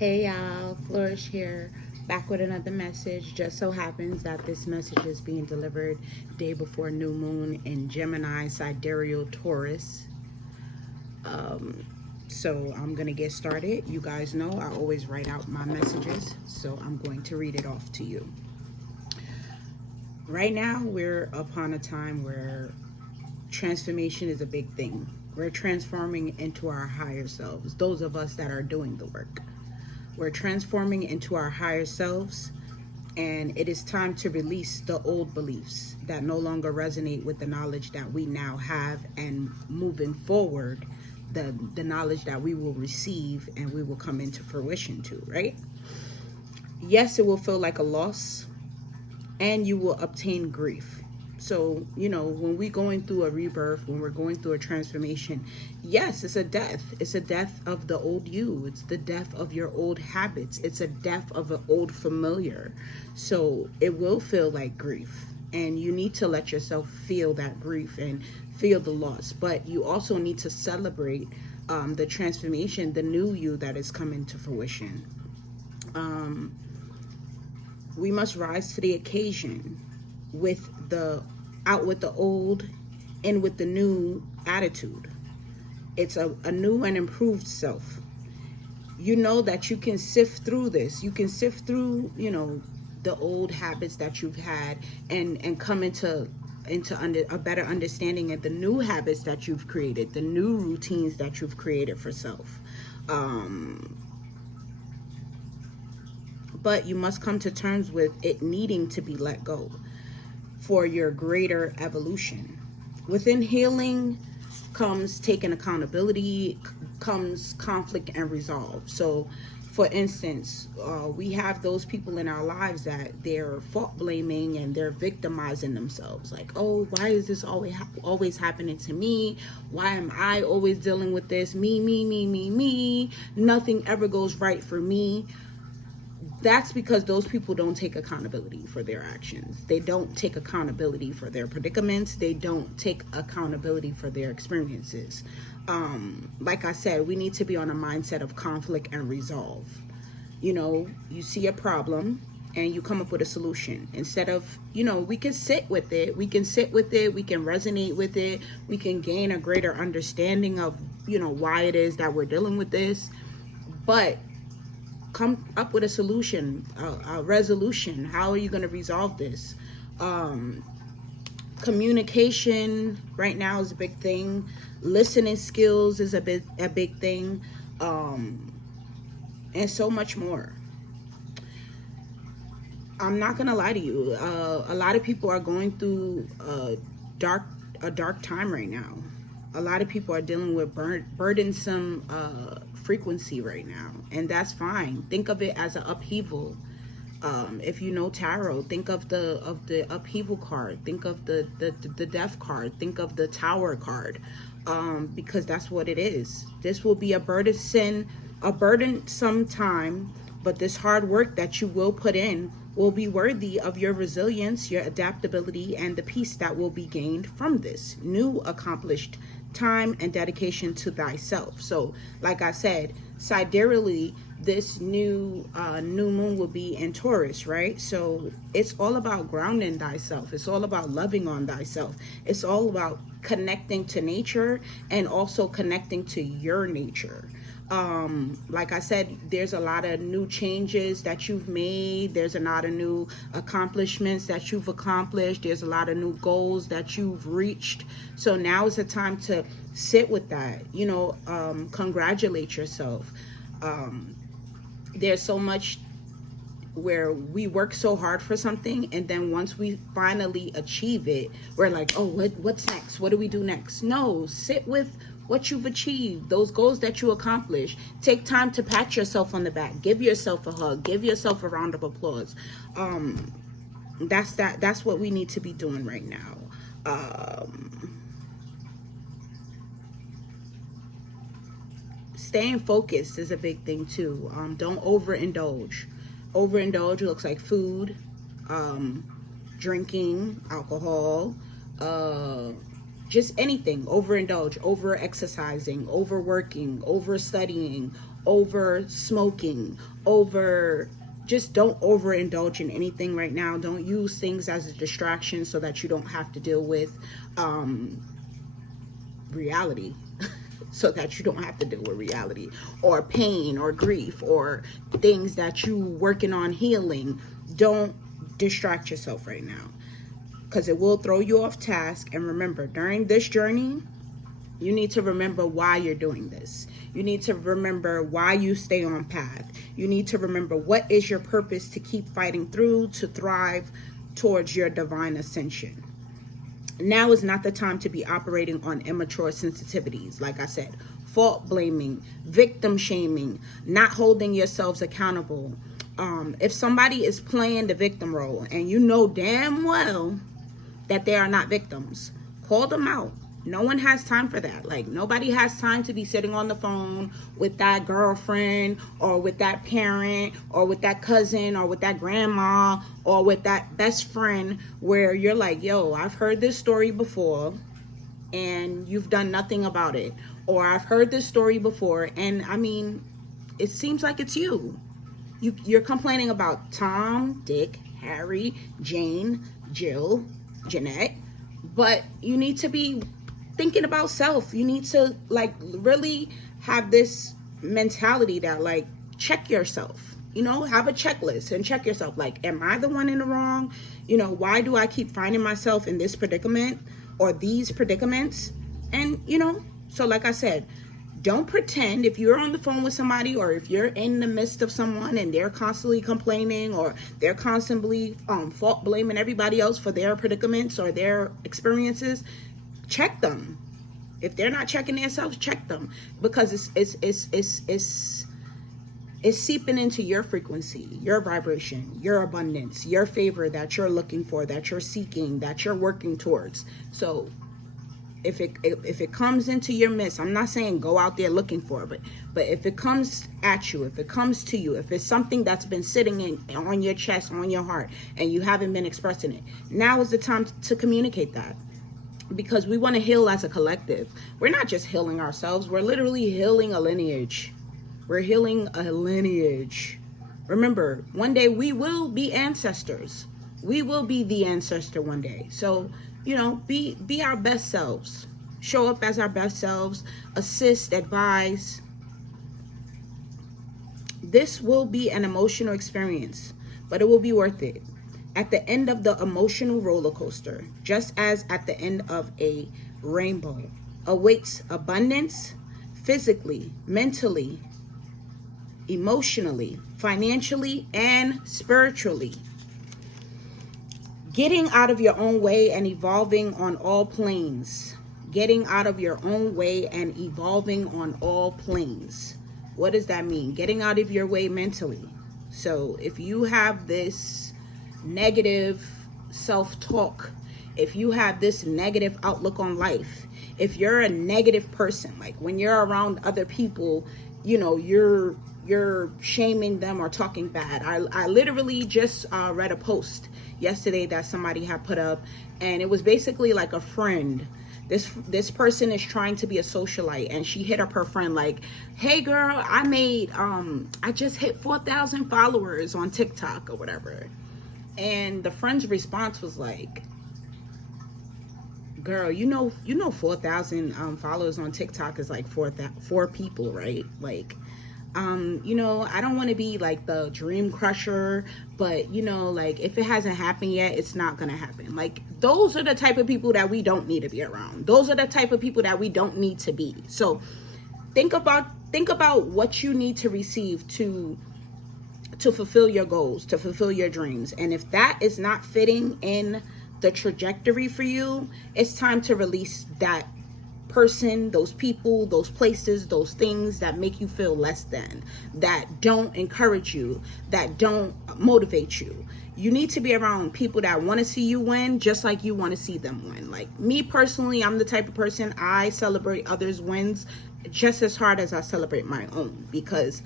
Hey y'all, Flourish here, back with another message. Just so happens that this message is being delivered day before new moon in Gemini, sidereal Taurus. So I'm gonna get started. You guys know I always write out my messages, so I'm going to read it off to you. Right now, we're upon a time where transformation is a big thing. We're transforming into our higher selves, those of us that are doing the work. We're transforming into our higher selves, and it is time to release the old beliefs that no longer resonate with the knowledge that we now have, and moving forward, the knowledge that we will receive and we will come into fruition to, right? Yes, it will feel like a loss, and you will obtain grief. So, when we're going through a rebirth, when we're going through a transformation, yes, it's a death. It's a death of the old you. It's the death of your old habits. It's a death of an old familiar. So it will feel like grief. And you need to let yourself feel that grief and feel the loss. But you also need to celebrate the transformation, the new you that is coming to fruition. We must rise to the occasion with the old and with the new attitude. It's a new and improved self. You know that you can sift through this. You can sift through, the old habits that you've had, and come into a better understanding of the new habits that you've created, the new routines that you've created for self. But you must come to terms with it needing to be let go for your greater evolution. Within healing comes taking accountability, comes conflict and resolve. So, for instance, we have those people in our lives that they're fault blaming and they're victimizing themselves. Like, oh, why is this always happening to me? Why am I always dealing with this? Me. Nothing ever goes right for me. That's because those people don't take accountability for their actions. They don't take accountability for their predicaments. They don't take accountability for their experiences. Like I said, we need to be on a mindset of conflict and resolve. You see a problem and you come up with a solution. Instead of, we can sit with it. We can resonate with it. We can gain a greater understanding of, why it is that we're dealing with this. But come up with a solution, a resolution. How are you going to resolve this? Communication right now is a big thing. Listening skills is a big thing, and so much more. I'm not gonna lie to you. A lot of people are going through a dark time right now. A lot of people are dealing with burdensome frequency right now, and that's fine. Think of it as an upheaval. If you know tarot, think of the upheaval card. Think of the death card. Think of the tower card, because that's what it is. This will be a burdensome time, but this hard work that you will put in will be worthy of your resilience, your adaptability, and the peace that will be gained from this new accomplished time and dedication to thyself. So, like I said, sidereally, this new moon will be in Taurus, right? So it's all about grounding thyself. It's all about loving on thyself. It's all about connecting to nature and also connecting to your nature. Like I said, there's a lot of new changes that you've made. There's a lot of new accomplishments that you've accomplished. There's a lot of new goals that you've reached. So now is the time to sit with that, congratulate yourself. There's so much where we work so hard for something, and then once we finally achieve it, we're like, oh, what's next? What do we do next? No, sit with what you've achieved, those goals that you accomplished. Take time to pat yourself on the back. Give yourself a hug. Give yourself a round of applause. That's what we need to be doing right now. Staying focused is a big thing too. Don't overindulge. Overindulge looks like food, drinking, alcohol, just anything. Overindulge, over exercising, overworking, over studying, over smoking, just don't overindulge in anything right now. Don't use things as a distraction so that you don't have to deal with reality. So that you don't have to deal with reality or pain or grief or things that you working on healing. Don't distract yourself right now, because it will throw you off task. And remember, during this journey, you need to remember why you're doing this. You need to remember why you stay on path. You need to remember what is your purpose to keep fighting through, to thrive towards your divine ascension. Now is not the time to be operating on immature sensitivities. Like I said, fault blaming, victim shaming, not holding yourselves accountable. If somebody is playing the victim role and you know damn well that they are not victims, call them out. No one has time for that. Like, nobody has time to be sitting on the phone with that girlfriend or with that parent or with that cousin or with that grandma or with that best friend where you're like, yo, I've heard this story before and you've done nothing about it. Or I've heard this story before and I mean, it seems like it's you. You're complaining about Tom, Dick, Harry, Jane, Jill, Jeanette, but you need to be thinking about self. You need to like really have this mentality that like, check yourself, you know, have a checklist and check yourself. Like, am I the one in the wrong? You know, why do I keep finding myself in this predicament or these predicaments? And, you know, so like I said, don't pretend if you're on the phone with somebody or if you're in the midst of someone and they're constantly complaining or they're constantly fault blaming everybody else for their predicaments or their experiences. Check them. If they're not checking themselves, check them, because it's seeping into your frequency, your vibration, your abundance, your favor that you're looking for, that you're seeking, that you're working towards. So if it comes into your midst, I'm not saying go out there looking for it, but if it comes at you, if it comes to you, if it's something that's been sitting on your chest, on your heart, and you haven't been expressing it, now is the time to communicate that. Because we want to heal as a collective. We're not just healing ourselves. We're literally healing a lineage. We're healing a lineage. Remember, one day we will be ancestors. We will be the ancestor one day. So, you know, be our best selves. Show up as our best selves. Assist, advise. This will be an emotional experience, but it will be worth it. At the end of the emotional roller coaster, just as at the end of a rainbow, awaits abundance physically, mentally, emotionally, financially, and spiritually. Getting out of your own way and evolving on all planes. Getting out of your own way and evolving on all planes. What does that mean? Getting out of your way mentally. So if you have this negative self-talk, if you have this negative outlook on life, if you're a negative person, like when you're around other people, you know, you're shaming them or talking bad. I literally just read a post yesterday that somebody had put up, and it was basically like a friend. This person is trying to be a socialite, and she hit up her friend like, hey girl, I just hit 4,000 followers on TikTok or whatever. And the friend's response was like, girl, you know 4,000 followers on TikTok is like four people, right? Like, you know, I don't want to be like the dream crusher, but you know, like if it hasn't happened yet, it's not gonna happen. Like, those are the type of people that we don't need to be around. Those are the type of people that we don't need to be. So think about what you need to receive to fulfill your goals, to fulfill your dreams. And if that is not fitting in the trajectory for you, it's time to release that person, those people, those places, those things that make you feel less than, that don't encourage you, that don't motivate you. You need to be around people that want to see you win just like you want to see them win. Like me personally, I'm the type of person, I celebrate others' wins just as hard as I celebrate my own, because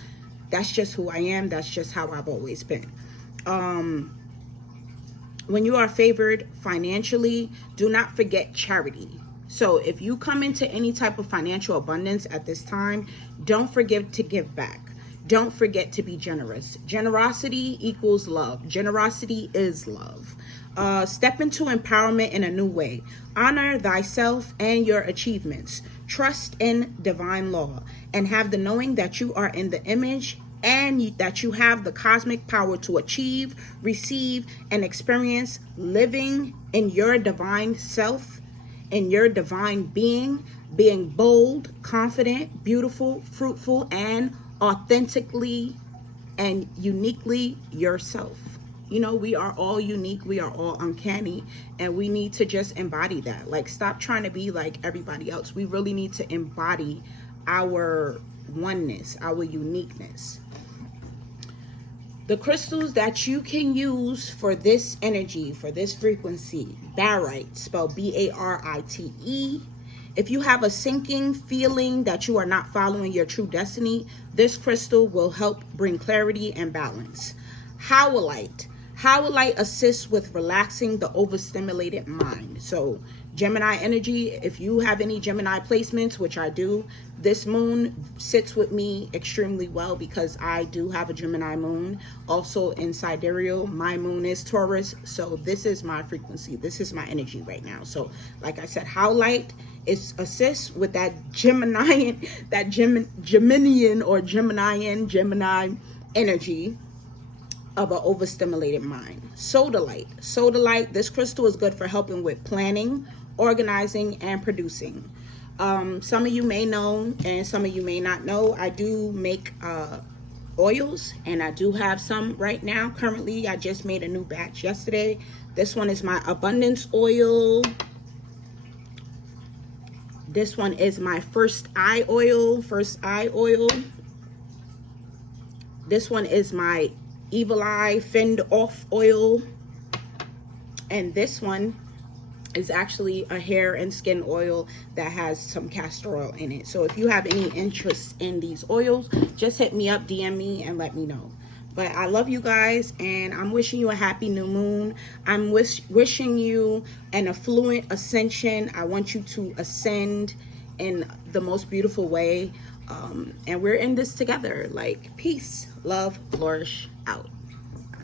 that's just who I am. That's just how I've always been. When you are favored financially, do not forget charity. So if you come into any type of financial abundance at this time, don't forget to give back. Don't forget to be generous. Generosity equals love. Generosity is love. Step into empowerment in a new way. Honor thyself and your achievements. Trust in divine law and have the knowing that you are in the image and that you have the cosmic power to achieve, receive, and experience living in your divine self, in your divine being bold, confident, beautiful, fruitful, and authentically and uniquely yourself. You know, we are all unique, we are all uncanny, and we need to just embody that. Like, stop trying to be like everybody else. We really need to embody our oneness, our uniqueness. The crystals that you can use for this energy, for this frequency: barite, spelled B-A-R-I-T-E. If you have a sinking feeling that you are not following your true destiny, this crystal will help bring clarity and balance. Howlite. Howlite assists with relaxing the overstimulated mind. So Gemini energy, if you have any Gemini placements, which I do, this moon sits with me extremely well because I do have a Gemini moon. Also in sidereal, my moon is Taurus. So this is my frequency. This is my energy right now. So like I said, Howlite is assists with that Gemini energy of an overstimulated mind. Sodalite. Sodalite, this crystal is good for helping with planning, organizing, and producing. Some of you may know and some of you may not know, I do make oils, and I do have some right now. Currently, I just made a new batch yesterday. This one is my abundance oil. This one is my first eye oil. This one is my evil eye fend off oil. And this one is actually a hair and skin oil that has some castor oil in it. So if you have any interest in these oils, just hit me up, DM me, and let me know. But I love you guys, and I'm wishing you a happy new moon. I'm wishing you an affluent ascension. I want you to ascend in the most beautiful way. And we're in this together. Like, peace, love, flourish, out.